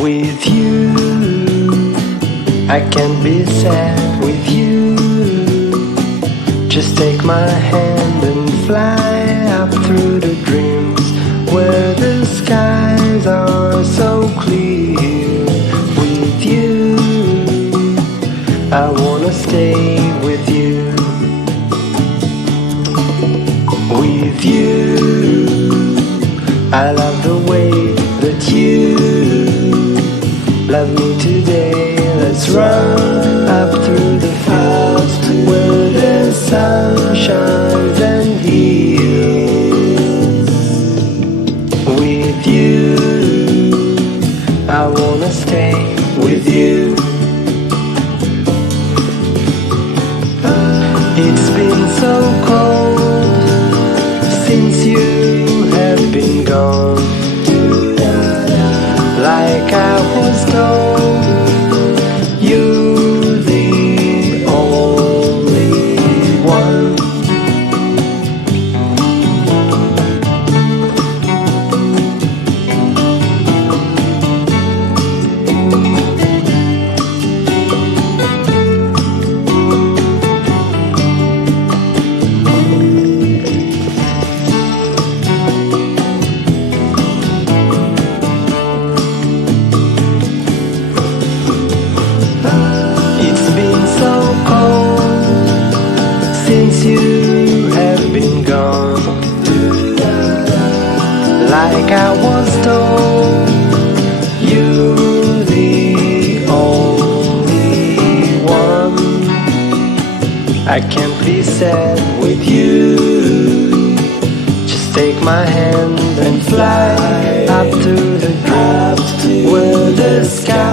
With you, I can't be sad with you. Just take my hand and fly up through the dreams where the skies are so clear. With you, I wanna stay with you. With you, I love the way that you love me today. Let's run up through the fields where the sun shines and heals. With you, I wanna stay with you. It's been so cold since you have been gone. Like I was told, you're the only one. Since you have been gone, like I was told, you're the only one. I can't be sad with you. Just take my hand and fly up to the clouds where the sky